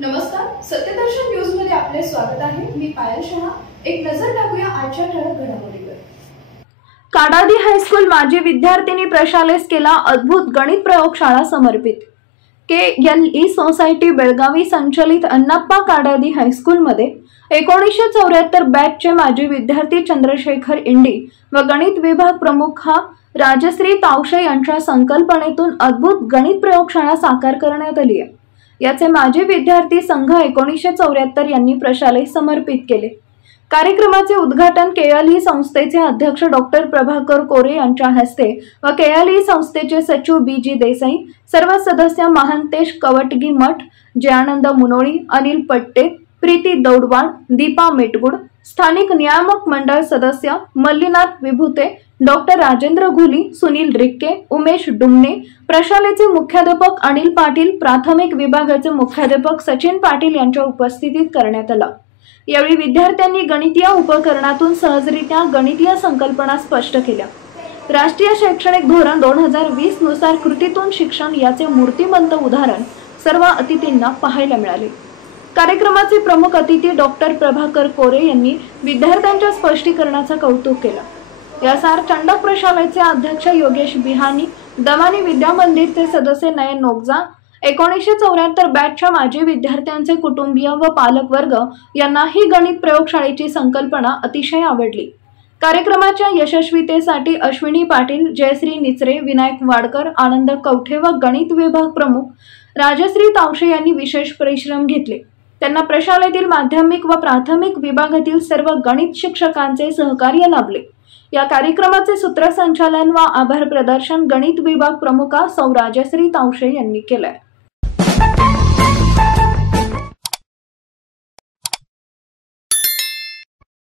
नमस्कार, सत्यदर्शन न्यूज मध्ये आपले स्वागत आहे। मी पायल शहा। एक नजर टाकूया आजच्या ठळक घडामोडीवर। काडादी हायस्कूल माजी विद्यार्थिनी प्रशालेस केला अद्भुत गणित प्रयोगशाळा समर्पित। KLE सोसायटी बेळगावी संचलित अण्णाप्पा काडादी हायस्कूल मध्ये 1974 बॅचचे माजी विद्यार्थी चंद्रशेखर इंडी व गणित विभाग प्रमुख राजश्री तावशे यांच्या संकल्पनेतून अद्भुत गणित प्रयोगशाळा साकार करण्यात आली आहे। याचे माजी विद्यार्थी संघ 1974 यांनी प्रशालेस समर्पित केले। कार्यक्रमाचे उद्घाटन KLE संस्थेचे अध्यक्ष डॉक्टर प्रभाकर कोरे यांच्या हस्ते व KLE संस्थेचे सचिव BG देसाई, सर्व सदस्य महांतेश कवटगी मठ, जयानंद मुनोळी, अनिल पट्टे, प्रीती दौडवाड, दीपा मेटगुड, स्थानिक नियामक मंडळ सदस्य मल्लीनाथ विभूते, डॉक्टर राजेंद्र घुली, सुनील रिक्के, उमेश डुमने, प्रशालेचे मुख्याध्यापक अनिल पाटील, प्राथमिक विभागाचे मुख्याध्यापक सचिन पाटील यांच्या उपस्थितीत करण्यात आला। यावेळी विद्यार्थ्यांनी गणितीय उपकरणातून सहजरित्या गणितीय संकल्पना स्पष्ट केल्या। राष्ट्रीय शैक्षणिक धोरण 2020 नुसार कृतीतून शिक्षण याचे मूर्तिमंत उदाहरण सर्व अतिथींना पाहायला मिळाले। कार्यक्रमाचे प्रमुख अतिथी डॉक्टर प्रभाकर कोरे यांनी विद्यार्थ्यांच्या स्पष्टीकरणाचं कौतुक केलं। यासार चंडक प्रशालेचे अध्यक्ष योगेश बिहानी, दमानी विद्या मंदिरचे सदस्य नयन नोगजा, 1974 बॅचच्या माजी विद्यार्थ्यांचे कुटुंबीय व पालक वर्ग यांना ही गणित प्रयोगशाळेची संकल्पना अतिशय आवडली। कार्यक्रमाच्या यशस्वीतेसाठी अश्विनी पाटील, जयश्री निचरे, विनायक वाडकर, आनंद कवठे व गणित विभाग प्रमुख राजश्री तावशे यांनी विशेष परिश्रम घेतले। त्यांना प्रशालेतील माध्यमिक व प्राथमिक विभागातील सर्व गणित शिक्षकांचे सहकार्य लाभले। या कार्यक्रमाचे सूत्रसंचालन व आभार प्रदर्शन गणित विभाग प्रमुख सौ राजश्री तावशे यांनी केले।